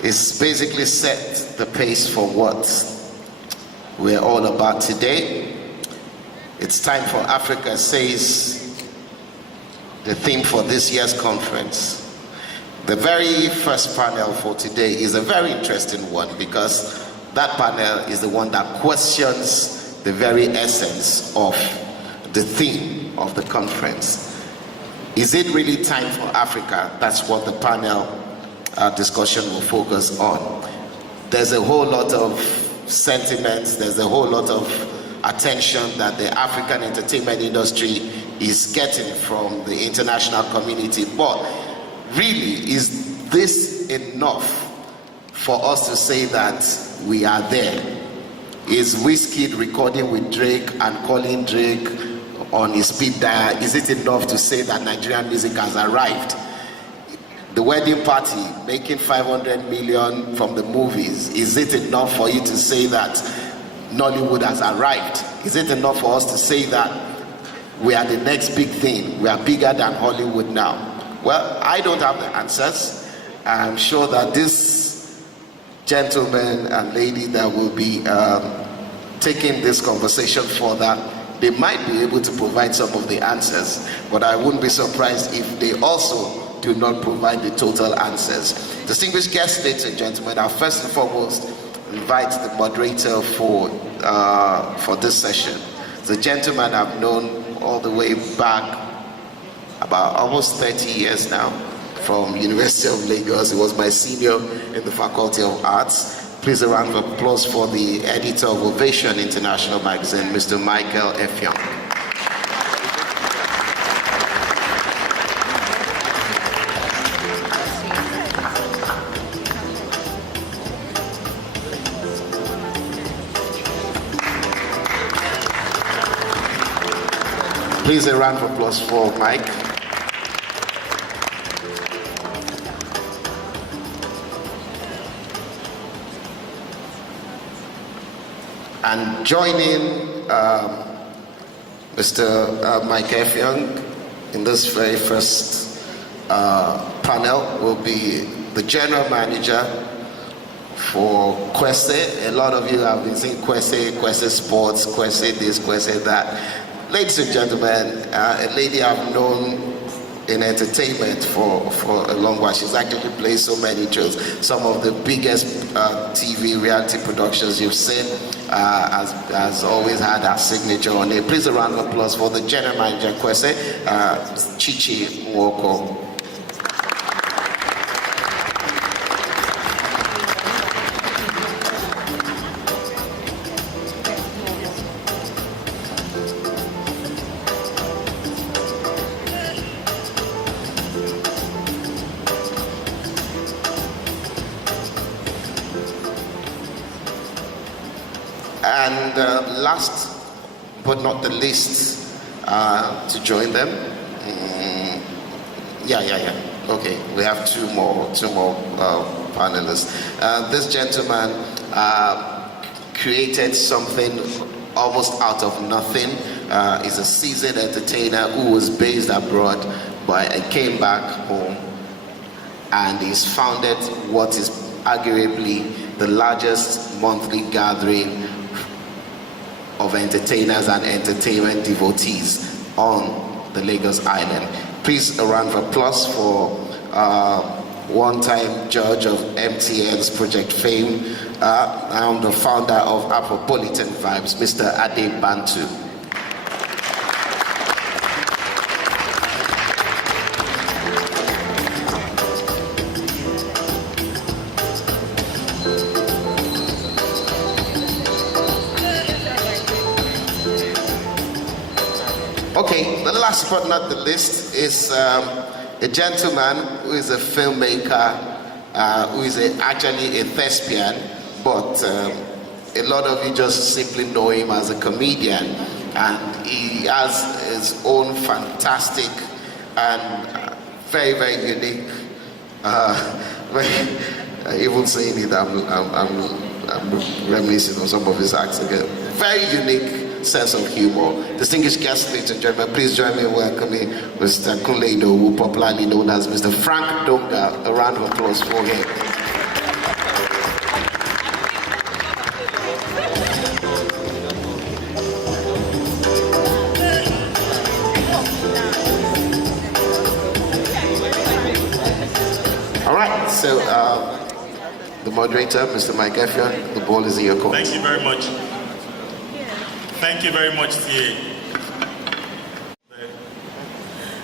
It's basically set the pace for what we're all about today. It's time for Africa, says the theme for this year's conference. The very first panel for today is a very interesting one because that panel is the one that questions the very essence of the theme of the conference. Is it really time for Africa? That's what the panel discussion will focus on. There's a whole lot of sentiments, there's a whole lot of attention that the African entertainment industry is getting from the international community, but really, is this enough for us to say that we are there? Is Wizkid recording with Drake and calling Drake on his speed dial, is it enough to say that Nigerian music has arrived? The wedding party, making 500 million from the movies, is it enough for you to say that Nollywood has arrived? Is it enough for us to say that we are the next big thing, we are bigger than Hollywood now? Well, I don't have the answers. I'm sure that this gentleman and lady that will be taking this conversation further, they might be able to provide some of the answers, but I wouldn't be surprised if they also do not provide the total answers. Distinguished guests, ladies and gentlemen, I'll first and foremost invite the moderator for this session. The gentleman I've known all the way back about almost 30 years now, from University of Lagos. He was my senior in the Faculty of Arts. Please a round of applause for the editor of Ovation International Magazine, Mr. Michael Effiong. Please a round of applause for Mike. And joining Mr. Mike Effiong in this very first panel will be the general manager for Kwese. A lot of you have been saying Kwese Sports, Kwese this, Kwese that. Ladies and gentlemen, a lady I've known in entertainment for a long while. She's actually played so many shows. Some of the biggest TV reality productions you've seen has always had her signature on it. Please a round of applause for the general manager, Kwese, Chii Nwoko. And last but not the least, to join them, okay, we have two more panelists. This gentleman created something almost out of nothing. He's a seasoned entertainer who was based abroad, but came back home, and he's founded what is arguably the largest monthly gathering of entertainers and entertainment devotees on the Lagos Island. Please a round of applause for one-time judge of MTN's Project Fame. I'm the founder of Afropolitan Vibes, Mr. Bantu. Okay, the last but not the least is a gentleman who is a filmmaker, who is actually a thespian, but a lot of you just simply know him as a comedian, and he has his own fantastic and very, very unique, even saying it, I'm reminiscing on some of his acts again. Very unique sense of humor. Distinguished guests, ladies and gentlemen, please join me in welcoming Mr. Kunle, Idowu, popularly known as Mr. Frank Donga. A round of applause for him. All right, so the moderator, Mr. Mike Effiong, the ball is in your court. Thank you very much. Thank you very much, Chii.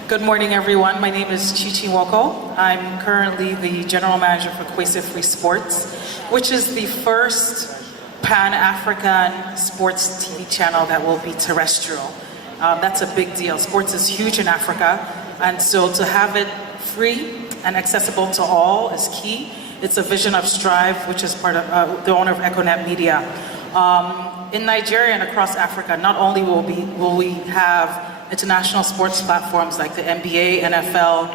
Good morning, everyone. My name is Chii Nwoko. I'm currently the General Manager for Kwesi Free Sports, which is the first Pan-African sports TV channel that will be terrestrial. That's a big deal. Sports is huge in Africa, and so to have it free and accessible to all is key. It's a vision of Strive, which is part of the owner of Econet Media. In Nigeria and across Africa, not only will we have international sports platforms like the NBA, NFL,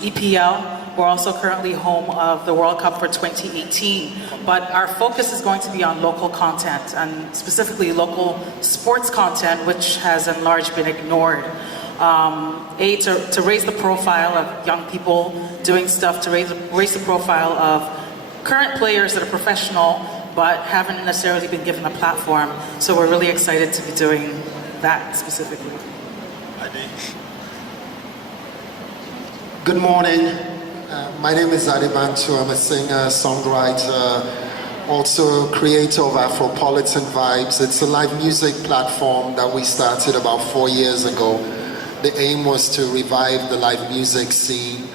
EPL. We're also currently home of the World Cup for 2018. But our focus is going to be on local content, and specifically local sports content, which has in large been ignored. To raise the profile of young people doing stuff, to raise the profile of current players that are professional but haven't necessarily been given a platform. So we're really excited to be doing that specifically. Good morning. My name is Bantu. I'm a singer, songwriter, also creator of Afropolitan Vibes. It's a live music platform that we started about 4 years ago. The aim was to revive the live music scene,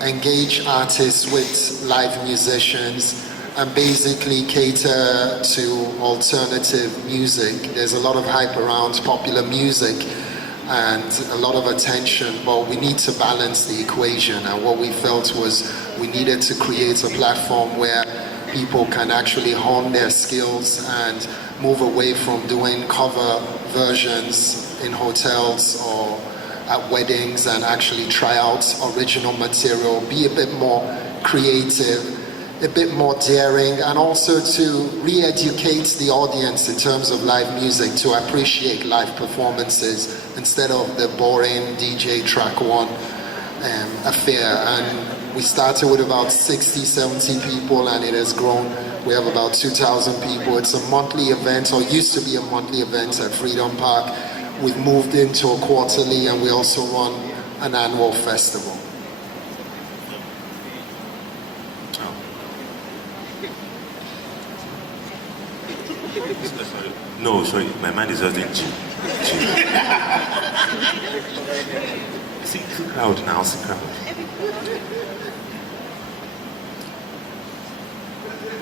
engage artists with live musicians, and basically cater to alternative music. There's a lot of hype around popular music and a lot of attention, but we need to balance the equation. And what we felt was we needed to create a platform where people can actually hone their skills and move away from doing cover versions in hotels or at weddings and actually try out original material, be a bit more creative, a bit more daring, and also to re-educate the audience in terms of live music, to appreciate live performances instead of the boring DJ track one affair. And we started with about 60, 70 people, and it has grown. We have about 2,000 people. It's a monthly event, or used to be a monthly event at Freedom Park. We've moved into a quarterly, and we also run an annual festival. No, sorry, my mind is just in Chii. See crowd now, see crowd.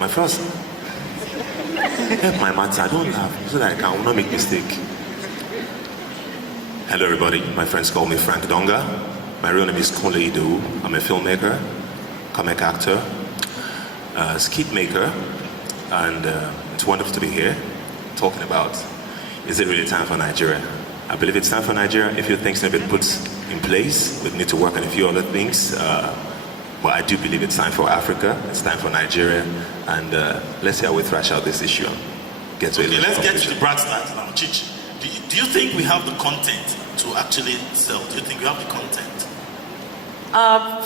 My first, help my matter, I don't laugh, so that I can not make mistake. Hello everybody, my friends call me Frank Donga. My real name is Kunle Idowu. I'm a filmmaker, comic actor, skit maker, and it's wonderful to be here talking about, is it really time for Nigeria? I believe it's time for Nigeria. If you think have been put in place, we need to work on a few other things. But I do believe it's time for Africa, it's time for Nigeria, and let's see how we thrash out this issue and get to it. Okay, let's get to the brass tacks now. Chii, do you think we have the content to actually sell? Do you think we have the content?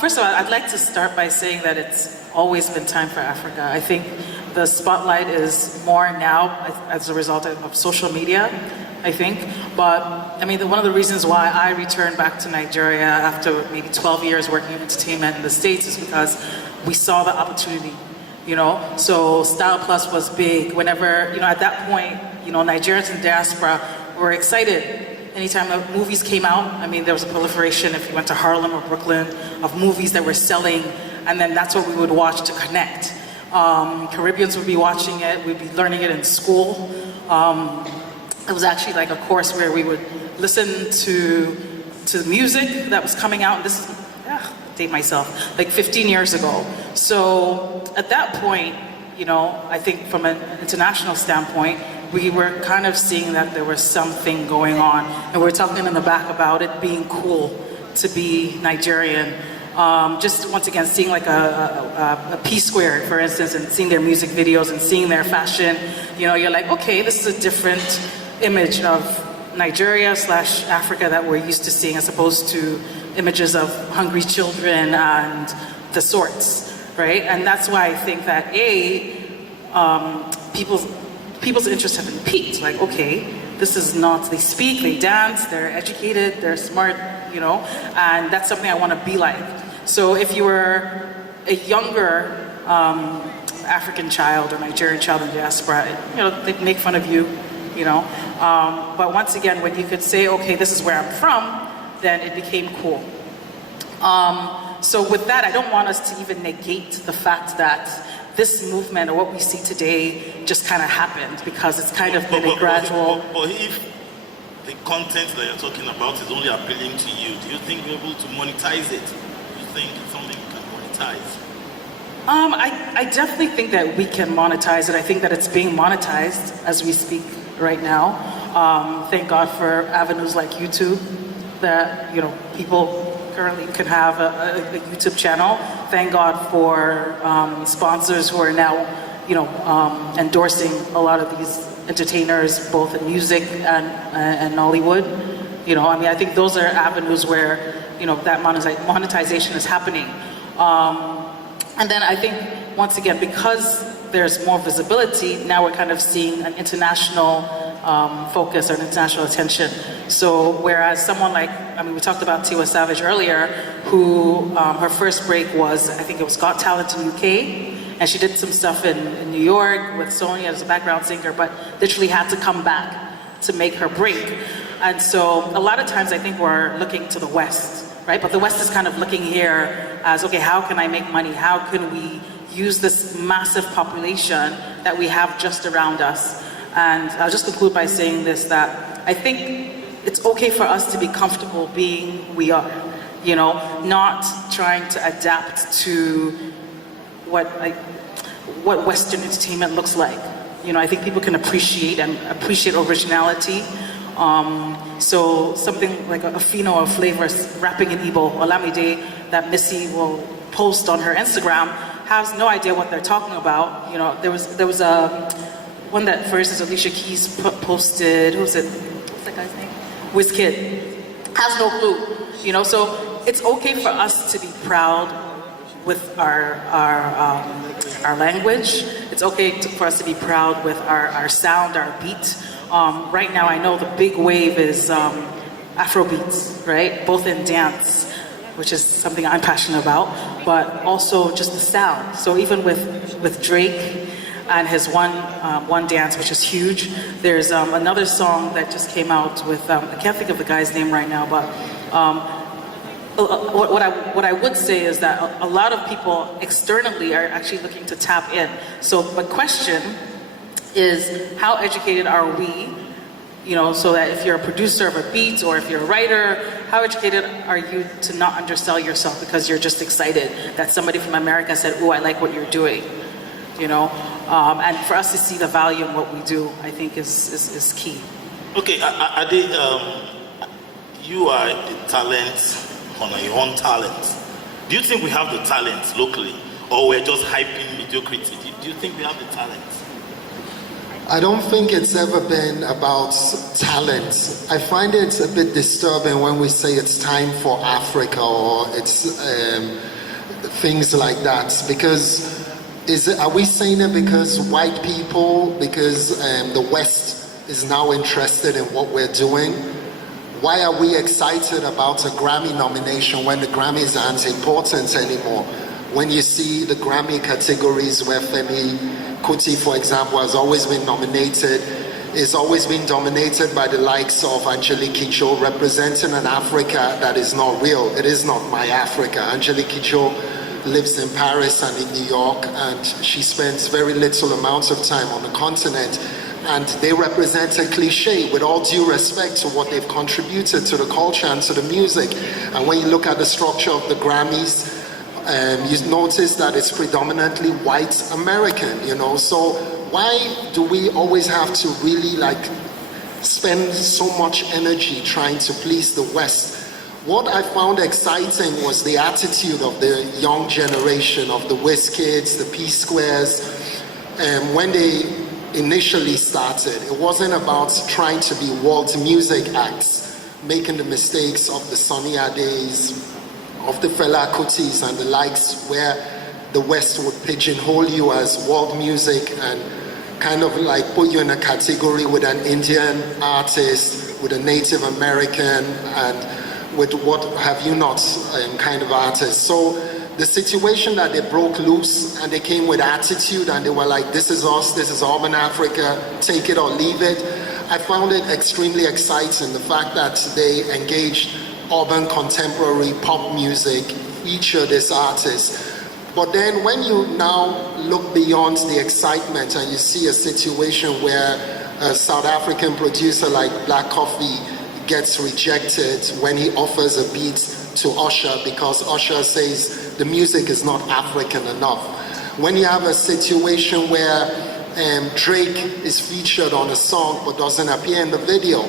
First of all, I'd like to start by saying that it's always been time for Africa. I think the spotlight is more now as a result of social media, I think. But I mean, one of the reasons why I returned back to Nigeria after maybe 12 years working in entertainment in the States is because we saw the opportunity, you know? So Style Plus was big. Whenever, you know, at that point, you know, Nigerians in diaspora were excited. Anytime the movies came out, I mean, there was a proliferation, if you went to Harlem or Brooklyn, of movies that were selling, and then that's what we would watch to connect. Caribbeans would be watching it, we'd be learning it in school. It was actually like a course where we would listen to music that was coming out, and this is, date myself, like 15 years ago. So at that point, you know, I think from an international standpoint, we were kind of seeing that there was something going on, and we're talking in the back about it being cool to be Nigerian. Just once again, seeing like a P-Square, for instance, and seeing their music videos and seeing their fashion, you know, you're like, okay, this is a different image of Nigeria / Africa that we're used to seeing, as opposed to images of hungry children and the sorts, right? And that's why I think that people's interest have been piqued. Like, okay, This is not, they speak, they dance, they're educated, they're smart, you know, and that's something I want to be like. So if you were a younger African child or Nigerian child in the diaspora, you know, they'd make fun of you, you know. But once again, when you could say, okay, this is where I'm from, then it became cool. So with that, I don't want us to even negate the fact that this movement or what we see today just kind of happened, because it's kind of been a gradual... But if the content that you're talking about is only appealing to you, do you think you're able to monetize it? Do you think it's something you can monetize? I definitely think that we can monetize it. I think that it's being monetized as we speak right now. Thank God for avenues like YouTube that, you know, people currently can have a YouTube channel. Thank God for sponsors who are now, you know, endorsing a lot of these entertainers, both in music and Nollywood. You know, I mean, I think those are avenues where, you know, that monetization is happening. And then I think, once again, because there's more visibility, now we're kind of seeing an international focus or an international attention. So whereas someone like, I mean, we talked about Tiwa Savage earlier, who her first break was, I think it was Got Talent in UK, and she did some stuff in New York with Sony as a background singer, but literally had to come back to make her break. And so a lot of times I think we're looking to the West, right? But the West is kind of looking here as, okay, how can I make money? How can we use this massive population that we have just around us? And I'll just conclude by saying this, that I think it's okay for us to be comfortable being who we are, you know, not trying to adapt to what Western entertainment looks like. You know, I think people can appreciate originality. So something like a Fino or Flavors rapping in Igbo, Olamide, that Missy will post on her Instagram, has no idea what they're talking about. You know, there was a one that, for instance, Alicia Keys posted. Who's it? What's that guy's name? Wizkid. Has no clue. You know, so it's okay for us to be proud with our language. It's okay for us to be proud with our sound, our beat. Right now, I know the big wave is Afrobeats, right? Both in dance, which is something I'm passionate about, but also just the sound. So even with Drake and his one dance, which is huge. There's another song that just came out with I can't think of the guy's name right now, but what I would say is that a lot of people externally are actually looking to tap in. So my question is, how educated are we, you know, so that if you're a producer of a beat or if you're a writer, how educated are you to not undersell yourself because you're just excited that somebody from America said, "Oh, I like what you're doing," you know? And for us to see the value in what we do, I think is key. Okay, Ade, you are a talent on your own talent. Do you think we have the talent locally, or we're just hyping mediocrity? Do you think we have the talent? I don't think it's ever been about talent. I find it a bit disturbing when we say it's time for Africa or it's things like that. Because are we saying it because white people, because the West is now interested in what we're doing? Why are we excited about a Grammy nomination when the Grammys aren't important anymore? When you see the Grammy categories where Femi Kuti, for example, has always been nominated, is always been dominated by the likes of Angelique Kidjo, representing an Africa that is not real. It is not my Africa. Angelique Kidjo lives in Paris and in New York, and she spends very little amounts of time on the continent. And they represent a cliche, with all due respect to what they've contributed to the culture and to the music. And when you look at the structure of the Grammys, you notice that it's predominantly white American, you know. So why do we always have to really spend so much energy trying to please the West? What I found exciting was the attitude of the young generation, of the Wizkids, the P-Squares. When they initially started, it wasn't about trying to be world music acts, making the mistakes of the Sunny Ades, of the Fela Kutis and the likes, where the West would pigeonhole you as world music and kind of like put you in a category with an Indian artist, with a Native American, and with what have you not kind of artist. So the situation that they broke loose and they came with attitude and they were like, this is us, this is urban Africa, take it or leave it. I found it extremely exciting, the fact that they engaged urban contemporary pop music, featured this artist. But then when you now look beyond the excitement and you see a situation where a South African producer like Black Coffee gets rejected when he offers a beat to Usher because Usher says the music is not African enough. When you have a situation where Drake is featured on a song but doesn't appear in the video,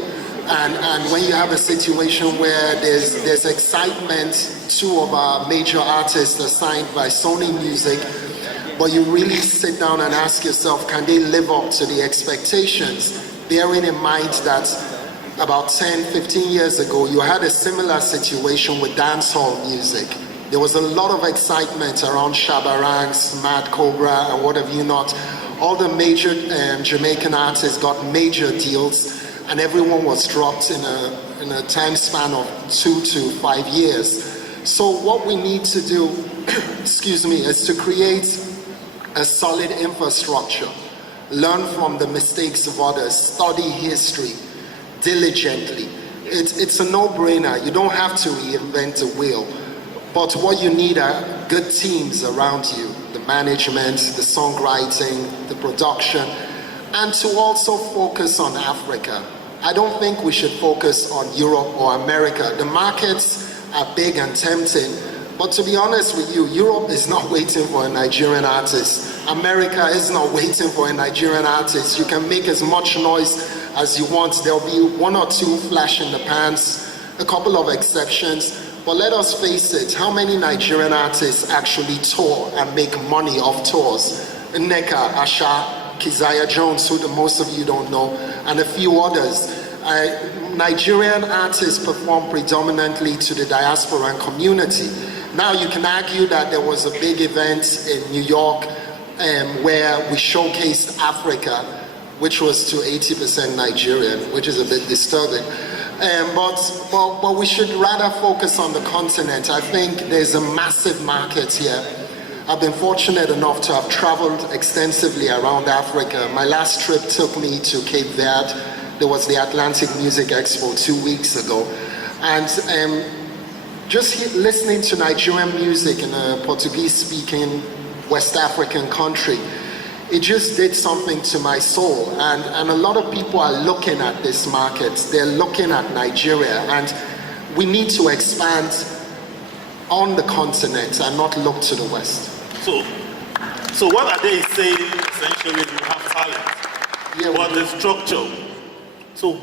and when you have a situation where there's excitement, two of our major artists are signed by Sony Music, but you really sit down and ask yourself, can they live up to the expectations? Bearing in mind that about 10, 15 years ago, you had a similar situation with dancehall music. There was a lot of excitement around Shabba Ranks, Mad Cobra, and what have you not. All the major Jamaican artists got major deals, and everyone was dropped in a time span of 2 to 5 years. So what we need to do, excuse me, is to create a solid infrastructure, learn from the mistakes of others, study history diligently. It's a no-brainer. You don't have to reinvent the wheel, but what you need are good teams around you, the management, the songwriting, the production, and to also focus on Africa. I don't think we should focus on Europe or America. The markets are big and tempting, but to be honest with you, Europe is not waiting for a Nigerian artist. America is not waiting for a Nigerian artist. You can make as much noise as you want. There'll be 1 or 2 flash in the pans, a couple of exceptions, but let us face it, how many Nigerian artists actually tour and make money off tours? Nneka, Asha, Keziah Jones, who most of you don't know, and a few others. Nigerian artists perform predominantly to the diaspora and community. Now you can argue that there was a big event in New York where we showcased Africa, which was to 80% Nigerian, which is a bit disturbing. But we should rather focus on the continent. I think there's a massive market here. I've been fortunate enough to have traveled extensively around Africa. My last trip took me to Cape Verde. There was the Atlantic Music Expo 2 weeks ago. And just listening to Nigerian music in a Portuguese-speaking West African country, it just did something to my soul. And a lot of people are looking at this market. They're looking at Nigeria. And we need to expand on the continent and not look to the West. So what are they saying essentially? You have talent, Yeah, but the structure. So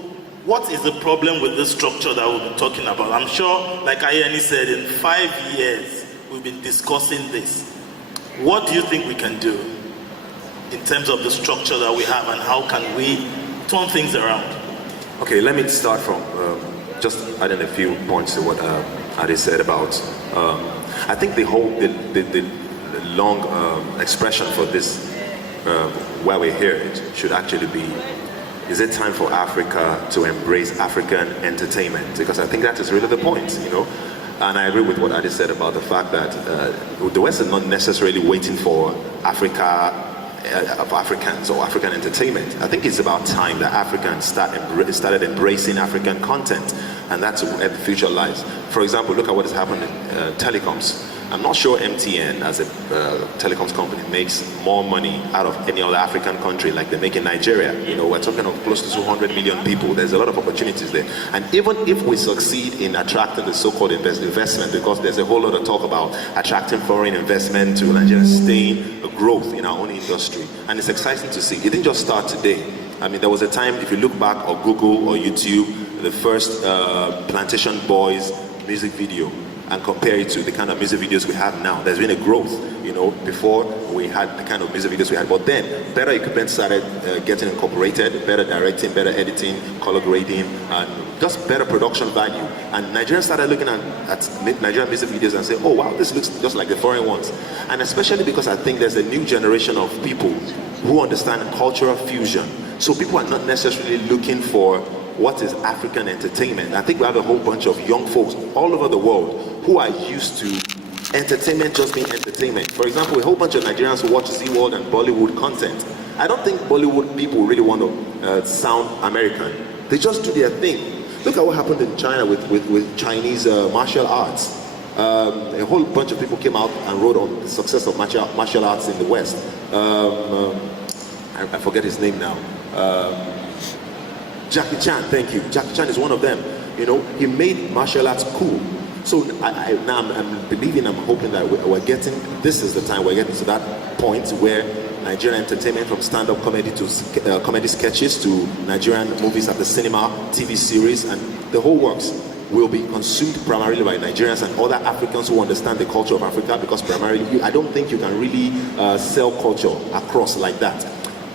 what is the problem with this structure that we've been talking about? I'm sure, like Ayeni said, in 5 years, we've been discussing this. What do you think we can do in terms of the structure that we have, and how can we turn things around? Okay, let me start from just adding a few points to what Ade said about. I think the long expression for this, why we're here, it should actually be: is it time for Africa to embrace African entertainment? Because I think that is really the point, you know. And I agree with what Ade said about the fact that the West is not necessarily waiting for Africans or African entertainment. I think it's about time that Africans started embracing African content, and that's where the future lies. For example, look at what has happened in telecoms. I'm not sure MTN as a telecoms company makes more money out of any other African country like they make in Nigeria. You know, we're talking of close to 200 million people. There's a lot of opportunities there. And even if we succeed in attracting the so-called investment, because there's a whole lot of talk about attracting foreign investment to Nigeria, staying growth in our own industry. And it's exciting to see. It didn't just start today. I mean, there was a time, if you look back, or Google or YouTube, the first Plantation Boys music video, and compare it to the kind of music videos we have now. There's been a growth, you know. Before we had the kind of music videos we had, but then better equipment started getting incorporated, better directing, better editing, color grading, and just better production value. And Nigerians started looking at Nigerian music videos and say, oh wow, this looks just like the foreign ones. And especially because I think there's a new generation of people who understand cultural fusion. So people are not necessarily looking for what is African entertainment. I think we have a whole bunch of young folks all over the world who are used to entertainment just being entertainment. For example, a whole bunch of Nigerians who watch Z-World and Bollywood content. I don't think Bollywood people really want to sound American. They just do their thing. Look at what happened in China with Chinese martial arts. A whole bunch of people came out and wrote on the success of martial arts in the West. I forget his name now. Jackie Chan, thank you. Jackie Chan is one of them. You know, he made martial arts cool. So now I'm believing, I'm hoping that this is the time we're getting to that point where Nigerian entertainment, from stand-up comedy to comedy sketches to Nigerian movies at the cinema, TV series, and the whole works will be consumed primarily by Nigerians and other Africans who understand the culture of Africa, because primarily, I don't think you can really sell culture across like that.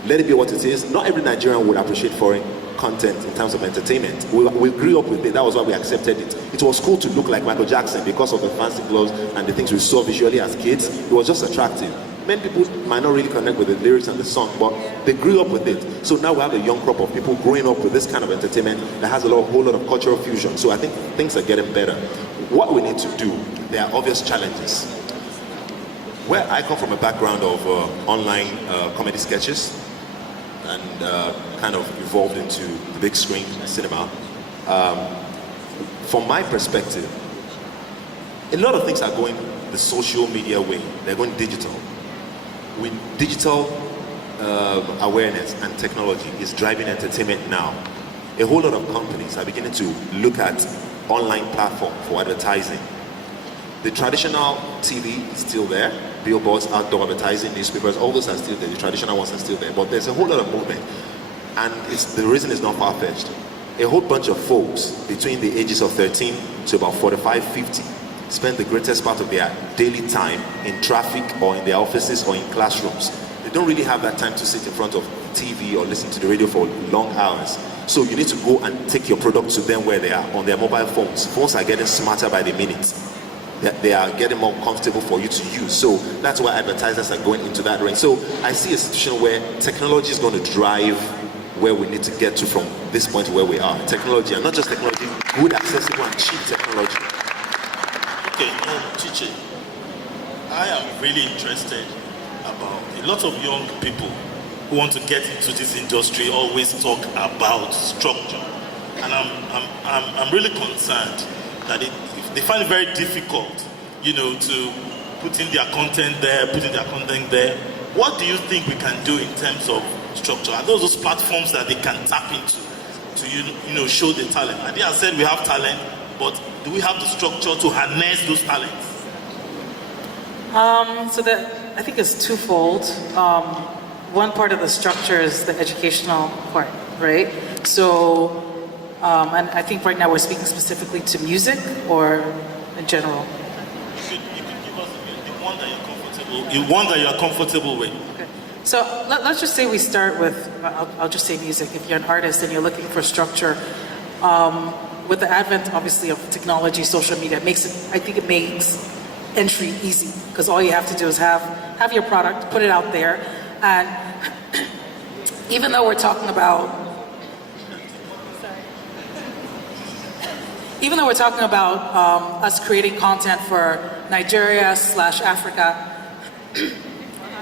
Let it be what it is. Not every Nigerian would appreciate foreign content in terms of entertainment. We grew up with it. That was why we accepted it. It was cool to look like Michael Jackson because of the fancy clothes and the things we saw visually as kids. It was just attractive. Many people might not really connect with the lyrics and the song, but they grew up with it. So now we have a young crop of people growing up with this kind of entertainment that has a whole lot of cultural fusion. So I think things are getting better. What we need to do, there are obvious challenges. Where I come from a background of online comedy sketches, and kind of evolved into the big screen cinema. From my perspective, a lot of things are going the social media way. They're going digital. With digital awareness and technology is driving entertainment now. A whole lot of companies are beginning to look at online platform for advertising. The traditional TV is still there. Billboards, outdoor advertising, newspapers, all those are still there. The traditional ones are still there. But there's a whole lot of movement. And the reason is not far-fetched. A whole bunch of folks between the ages of 13 to about 45, 50 spend the greatest part of their daily time in traffic or in their offices or in classrooms. They don't really have that time to sit in front of TV or listen to the radio for long hours. So you need to go and take your product to them where they are, on their mobile phones. Phones are getting smarter by the minute. They are getting more comfortable for you to use. So that's why advertisers are going into that range. So I see a situation where technology is going to drive where we need to get to from this point to where we are. Technology, and not just technology, good, accessible, and cheap technology. Okay, Chii, I am really interested about a lot of young people who want to get into this industry always talk about structure. And I'm really concerned that they find it very difficult, to put in their content there, What do you think we can do in terms of structure? Are those platforms that they can tap into to, show the talent? I think I said we have talent, but do we have the structure to harness those talents? So that, I think, is twofold. One part of the structure is the educational part, right? So, and I think right now we're speaking specifically to music or in general. You could give us the one that you're comfortable with. Okay. So let's just say we start with, I'll just say music. If you're an artist and you're looking for structure, with the advent, obviously, of technology, social media, I think it makes entry easy, because all you have to do is have your product, put it out there, and even though we're talking about us creating content for Nigeria/Africa,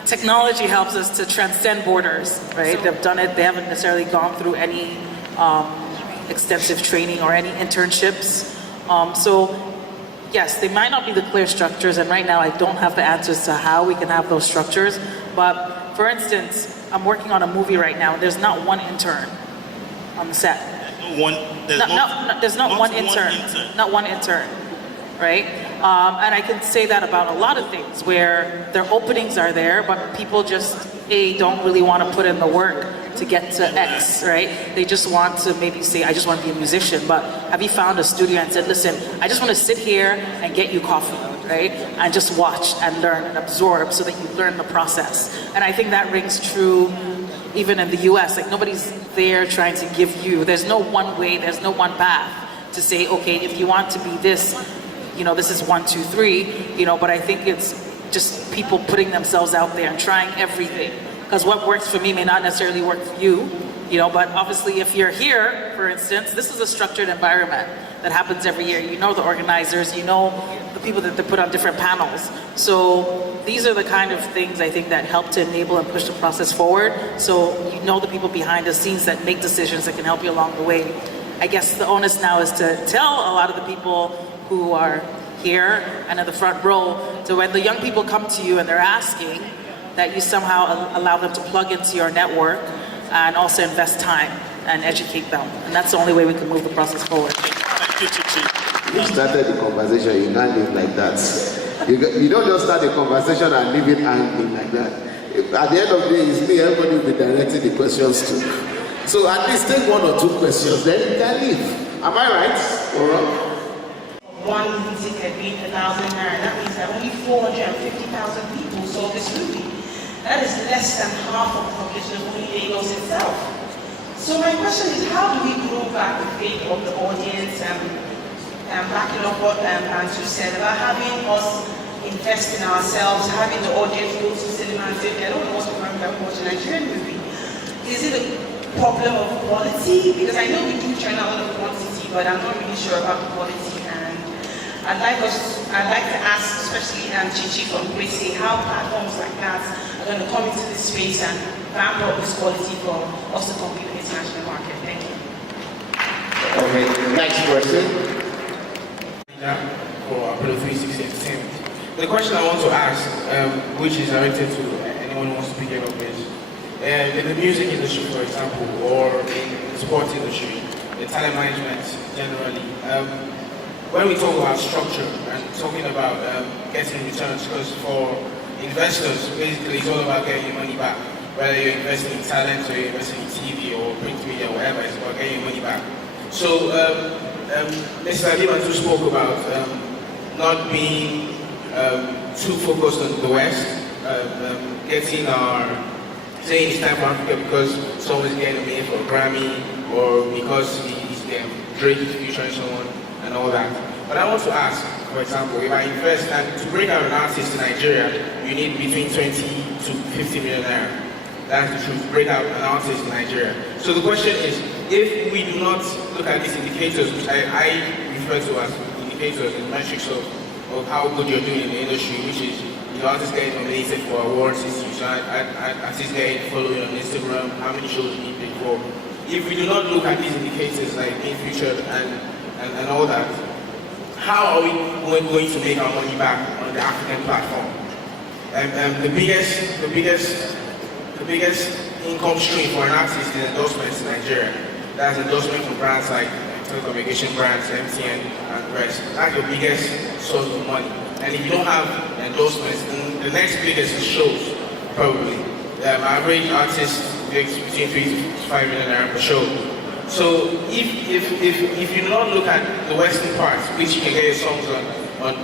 technology helps us to transcend borders, right? They've done it. They haven't necessarily gone through any extensive training or any internships. So yes, they might not be the clear structures, and right now I don't have the answers to how we can have those structures. But for instance, I'm working on a movie right now, and there's not one intern on the set. There's not one intern. Not one intern, right? And I can say that about a lot of things where their openings are there, but people just don't really want to put in the work to get to X, right? They just want to maybe say, I just want to be a musician, but have you found a studio and said, listen, I just want to sit here and get you coffee, right? And just watch and learn and absorb so that you learn the process. And I think that rings true even in the US. Like, nobody's there trying to give you, there's no one way, there's no one path to say, okay, if you want to be this, this is 1, 2, 3, but I think it's just people putting themselves out there and trying everything. Because what works for me may not necessarily work for you, but obviously if you're here, for instance, this is a structured environment that happens every year. You know the organizers, you know the people that they put on different panels. So these are the kind of things I think that help to enable and push the process forward. So you know the people behind the scenes that make decisions that can help you along the way. I guess the onus now is to tell a lot of the people who are here and in the front row, so when the young people come to you and they're asking, that you somehow allow them to plug into your network and also invest time and educate them. And that's the only way we can move the process forward. Thank you, Chii. You started the conversation, you can't live like that. You don't just start the conversation and leave it hanging like that. At the end of the day, it's me, everybody will be directing the questions to. So at least take 1 or 2 questions, then you can leave. Am I right? Or wrong? One ticket being 1,000 naira. That means that only 450,000 people saw this movie. That is less than half of the population of only Lagos itself. So my question is, how do we grow back the faith of the audience and backing up what Bantu said about having us invest in ourselves, having the audience go to cinema and say, I don't know what's going on, watch a Nigerian movie. Is it a problem of quality? Because I know we do churn out a lot of quantity, but I'm not really sure about the quality. And I'd like to ask, especially Chii from Kwesi, how platforms like that are going to come into this space and ramp up this quality for us to compete in the international market. Thank you. Okay, next person. For Apollo 360 Entertainment. The question I want to ask, which is directed to anyone who wants to pick it up, is in the music industry, for example, or in the sports industry, the talent management generally, when we talk about structure and talking about getting returns, because for investors, basically it's all about getting your money back. Whether you're investing in talent or you're investing in TV or print media or whatever, it's about getting your money back. So, Mr. Bantu spoke about not being too focused on the West, getting saying it's time for Africa because someone's getting made for a Grammy or because he's Drake is featuring someone and all that. But I want to ask, for example, if I invest and to bring out an artist in Nigeria, you need between 20 to 50 million naira. That's the truth, break out an artist in Nigeria. So the question is, if we do not look at these indicators, which I refer to as indicators and metrics of how good you're doing in the industry, which is the artist getting nominated for awards, artists getting following on Instagram, how many shows you need for. If we do not look at these indicators like being featured and all that, how are we going to make our money back on the African platform? The biggest income stream for an artist is endorsements in Nigeria. That's endorsement from brands like telecommunication brands, MTN, and the rest. That's your biggest source of money. And if you don't have endorsements, then the next biggest is shows, probably. Average artist makes between 3 to 5 million naira per show. So if you do not look at the Western parts, which you can get your songs on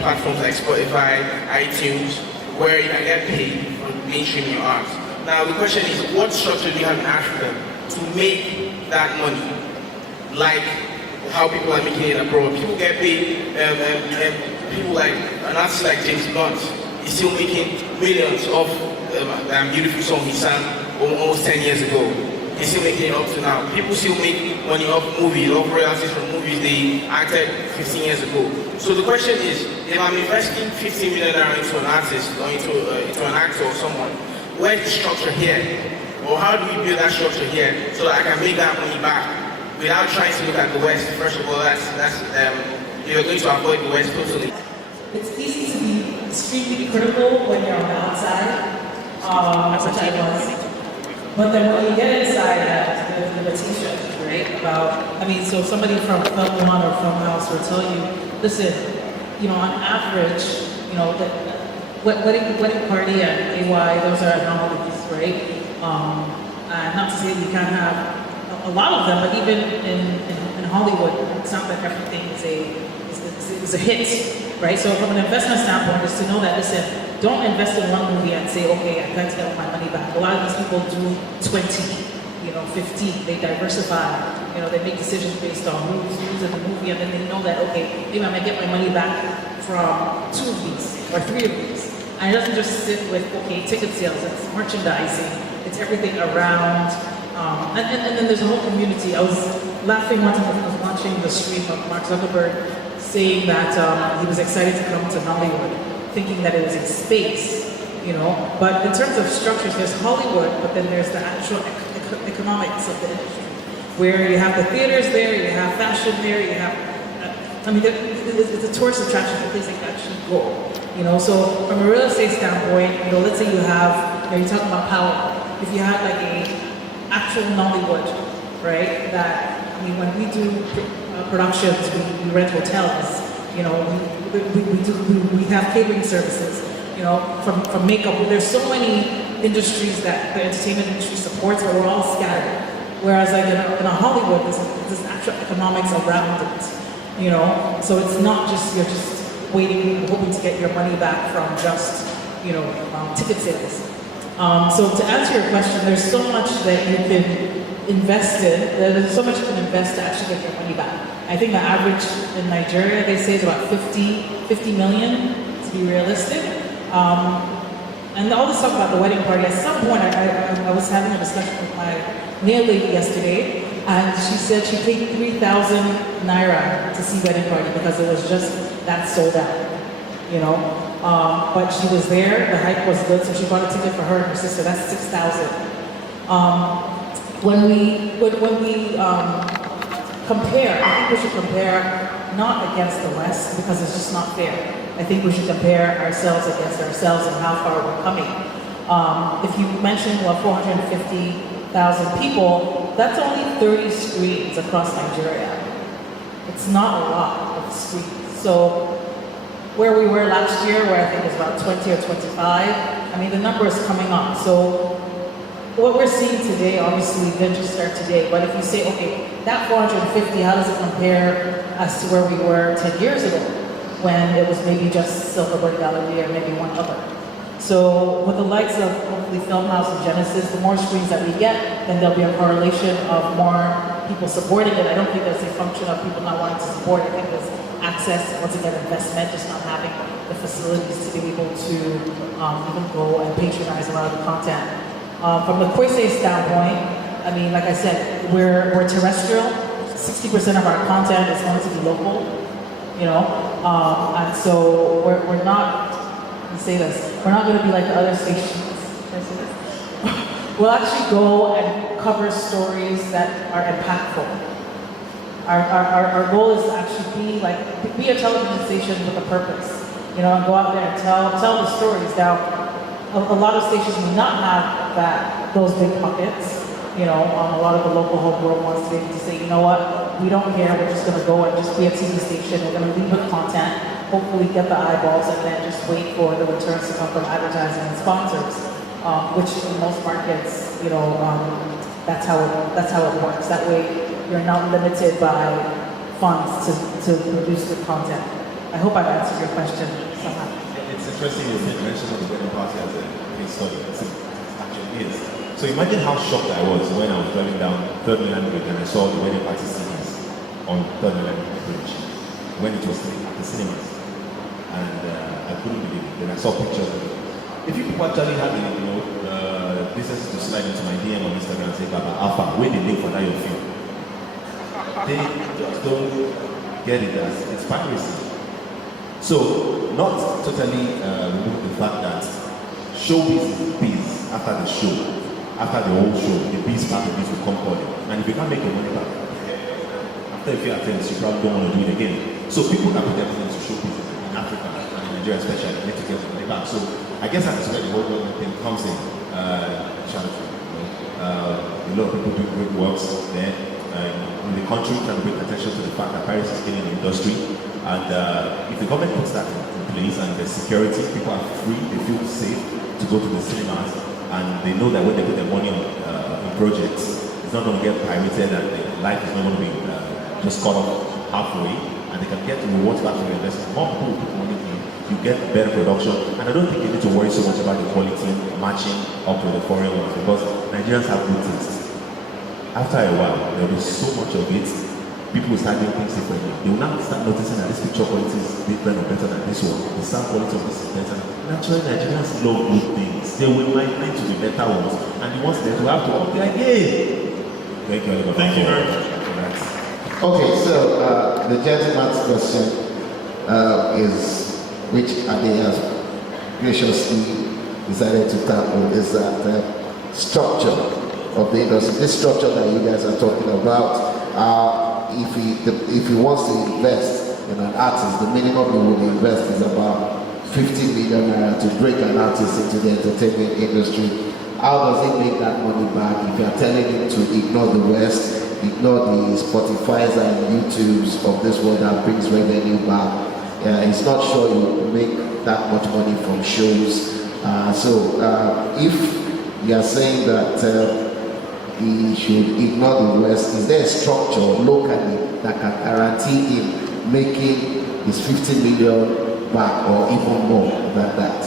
platforms like Spotify, iTunes, where you can get paid for mainstreaming your art. Now the question is, what structure do you have in Africa to make that money? Like how people are making it abroad. People get paid, people like an artist like James Blunt is still making millions off that beautiful song he sang almost 10 years ago. He's still making it up to now. People still make money off movies, off royalties from movies they acted 15 years ago. So the question is, if I'm investing 15 million into an artist or into an actor or someone, where's the structure here? Or how do we build that structure here so that I can make that money back without trying to look at the West? First of all, you're going to avoid the West totally. It's easy to be extremely critical when you're on the outside, which I was. But then when you get inside that, the limitations, right? So somebody from Film One or Film House will tell you, listen, on average, wedding party and AY, those are anomalies, right? And not to say we can't have a lot of them, but even in Hollywood, it's not that everything is a hit, right? So from an investment standpoint, is to know that, listen, don't invest in one movie and say, okay, I plan to get my money back. A lot of these people do 20, 15. They diversify. You know, they make decisions based on who's in the movie, and then they know that, okay, maybe I might get my money back from 2 of these or 3 of these. And it doesn't just sit with, okay, ticket sales, it's merchandising, it's everything around. And then there's a whole community. I was laughing one time when I was watching the stream of Mark Zuckerberg saying that he was excited to come to Hollywood, thinking that it was in space, you know. But in terms of structures, there's Hollywood, but then there's the actual economics of the industry, where you have the theaters there, you have fashion there, you have, I mean, it's a tourist attraction, a place they can actually go, you know. So from a real estate standpoint, you know, let's say you have, you know, you're talking about power. If you had like a actual Nollywood, right, that, I mean, when we do productions, we rent hotels, you know, we have catering services, you know, from makeup. There's so many industries that the entertainment industry supports, but we're all scattered. Whereas like in a Hollywood, there's actual economics around it, you know. So it's not just, you're just waiting, hoping to get your money back from just, you know, ticket sales. So to answer your question, there's so much that you can invest in, there's so much you can invest to actually get your money back. I think the average in Nigeria, they say, is about 50 million, to be realistic. And all this talk about the wedding party, at some point I was having a discussion with my nail lady yesterday, and she said she paid 3,000 naira to see wedding party because it was just that sold out, you know. But she was there, the hype was good, so she bought a ticket for her and her sister. That's 6,000. When we compare, I think we should compare not against the West, because it's just not fair. I think we should compare ourselves against ourselves and how far we're coming. If you mentioned, 450,000 people, that's only 30 screens across Nigeria. It's not a lot of screens. So where we were last year, where I think it was about 20 or 25, I mean, the number is coming up. So what we're seeing today, obviously, didn't just start today, but if you say, okay, that 450, how does it compare as to where we were 10 years ago, when it was maybe just Silverbird Gallery or maybe one other? So with the likes of hopefully Filmhouse and Genesis, the more screens that we get, then there'll be a correlation of more people supporting it. I don't think there's a function of people not wanting to support it. I think there's access, once again, investment, just not having the facilities to be able to even go and patronize a lot of the content. From the Kwese standpoint, I mean, like I said, we're terrestrial. 60% of our content is going to be local, you know, and so we're not, let me say this, we're not going to be like the other stations. We'll actually go and cover stories that are impactful. Our goal is to actually be a television station with a purpose, you know, and go out there and tell the stories. Now, a lot of stations may not have those big pockets, you know. A lot of the local homegrown ones to be able to say, you know what, we don't care, we're just going to go and just be a TV station, we're going to leave with content, hopefully get the eyeballs, and then just wait for the returns to come from advertising and sponsors, which in most markets, you know, that's how it works. That way, you're not limited by funds to produce good content. I hope I've answered your question somehow. It's interesting you mentioned the wedding party as a case study. It actually is. So imagine how shocked I was when I was driving down 3rd Mainland Bridge and I saw the wedding party CDs on 3rd Mainland Bridge when it was at the cinemas. And I couldn't believe it. Then I saw pictures of it. If you people actually have the, you know, business to slide into my DM on Instagram and say, Baba, Alpha, where the link for that your film? They just don't get it as it's piracy. So, not totally remove the fact that showbiz is biz after the show, after the whole show, the biz part of this will come calling. And if you can't make your money back, after a few attempts, you probably don't want to do it again. So people can put everything into showbiz in Africa and in Nigeria especially, they need to get money back. So I guess that is where the whole government thing comes in. Charity. A lot of people do great works there. In the country, trying to bring attention to the fact that piracy is killing the industry. And if the government puts that in place and the security, people are free, they feel safe to go to the cinemas, and they know that when they put their money on projects, it's not going to get pirated and the life is not going to be just cut off halfway, and they can get rewards back from the investment. More people put money in, you get better production, and I don't think you need to worry so much about the quality matching up to the foreign ones, because Nigerians have good taste. after a while, there will be so much of it, people will start doing things differently. They will now start noticing that this picture quality is different or better than this one. The sound quality of this is better. Naturally, Nigerians love good things. They will migrate to the better ones, and the ones that will have to up their game. Thank you, Oliver. Thank you very much. Okay, so the gentleman's question is, which Ade has graciously decided to tackle, is that structure of the industry. This structure that you guys are talking about, if he wants to invest in an artist, the minimum he would invest is about 50 million naira to break an artist into the entertainment industry. How does he make that money back if you're telling him to ignore the West, ignore the Spotify's and YouTubes of this world that brings revenue back? He's not sure you make that much money from shows. If you are saying that he should ignore the West, is there a structure locally that can guarantee him making his 50 million back or even more than that?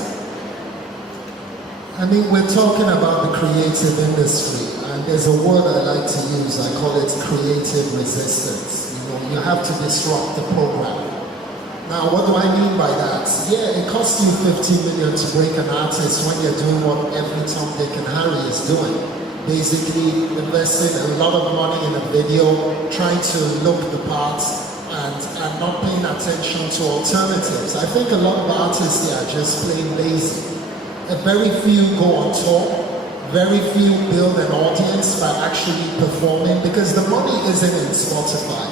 I mean, we're talking about the creative industry, and there's a word I like to use. I call it creative resistance. You have to disrupt the program. Now, what do I mean by that? Yeah, it costs you 50 million to break an artist when you're doing what every Tom, Dick, and Harry is doing. Basically, investing a lot of money in a video, trying to look the part, and not paying attention to alternatives. I think a lot of artists here are just plain lazy. Very few go on tour, very few build an audience by actually performing, because the money isn't in Spotify.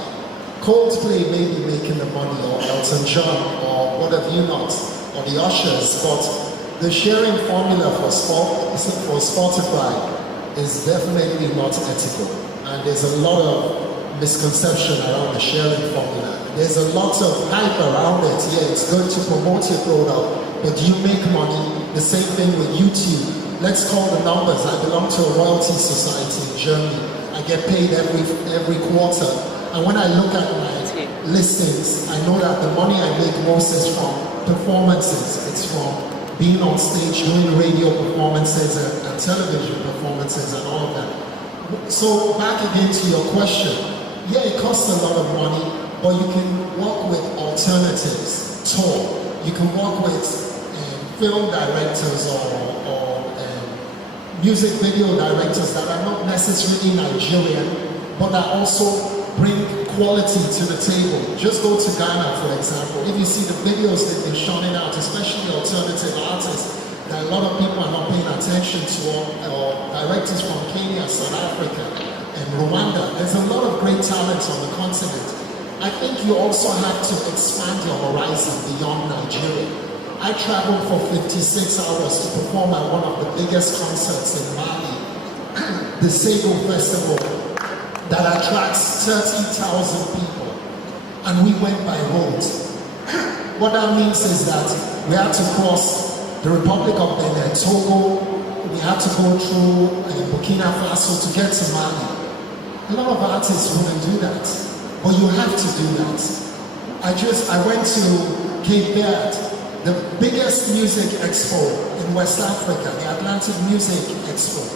Coldplay may be making the money, or Elton John, or what have you not, or the Ushers, but the sharing formula for Spotify is definitely not ethical. And there's a lot of misconception around the sharing formula. There's a lot of hype around it. Yeah, it's good to promote your product, but you make money. The same thing with YouTube. Let's call the numbers. I belong to a royalty society in Germany. I get paid every quarter. And when I look at my listings, I know that the money I make most is from performances. It's from being on stage, doing radio performances and television performances and all of that. So back again to your question. Yeah, it costs a lot of money, but you can work with alternatives, tour. You can work with film directors or music video directors that are not necessarily Nigerian, but that also bring quality to the table. Just go to Ghana, for example. If you see the videos that they're showing out, especially alternative artists, that a lot of people are not paying attention to, or directors from Kenya, South Africa, and Rwanda. There's a lot of great talents on the continent. I think you also have to expand your horizon beyond Nigeria. I traveled for 56 hours to perform at one of the biggest concerts in Mali, the Sego Festival, that attracts 30,000 people, and we went by road. What that means is that we had to cross the Republic of Benin, Togo, we had to go through Burkina Faso to get to Mali. A lot of artists wouldn't do that, but you have to do that. I went to Cape Verde, the biggest music expo in West Africa, the Atlantic Music Expo.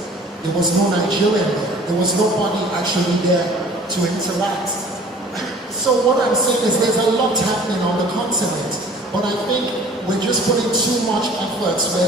There was no Nigerian there. There was nobody actually there to interact. So what I'm saying is there's a lot happening on the continent, but I think we're just putting too much efforts where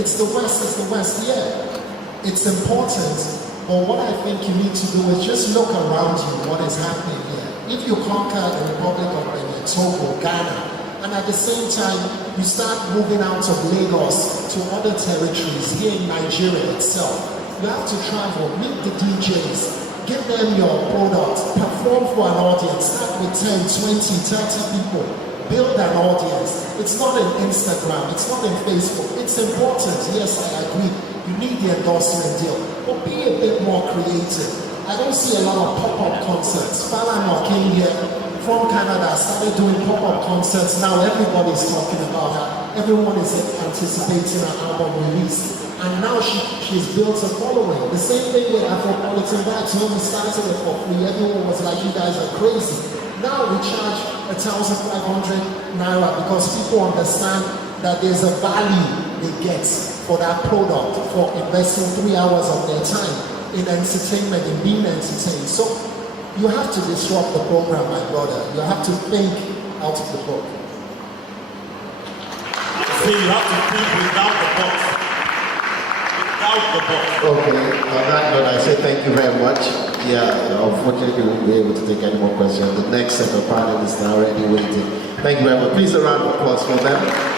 it's the West, yeah. It's important, but what I think you need to do is just look around you, what is happening here. If you conquer the Republic of Benin, Togo, Ghana, and at the same time, you start moving out of Lagos to other territories here in Nigeria itself. You have to travel, meet the DJs, give them your product, perform for an audience, start with 10, 20, 30 people, build an audience. It's not in Instagram, it's not in Facebook. It's important, yes, I agree. You need the endorsement deal, but be a bit more creative. I don't see a lot of pop-up concerts. Falana came here from Canada, started doing pop-up concerts. Now everybody's talking about her. Everyone is anticipating her album release. And now she's built a following. The same thing with Afropolitan Vibes. When we started it for free, everyone was like, you guys are crazy. Now we charge 1,500 naira because people understand that there's a value they get for that product, for investing 3 hours of their time. in entertainment, in being entertained. So you have to disrupt the program, my brother. You have to think out of the book. So you have to think without the box. Without the box. Okay, on that note, I say thank you very much. Yeah, unfortunately, we won't be able to take any more questions. The next set of panelists are already waiting. Thank you very much. Please a round of applause for them.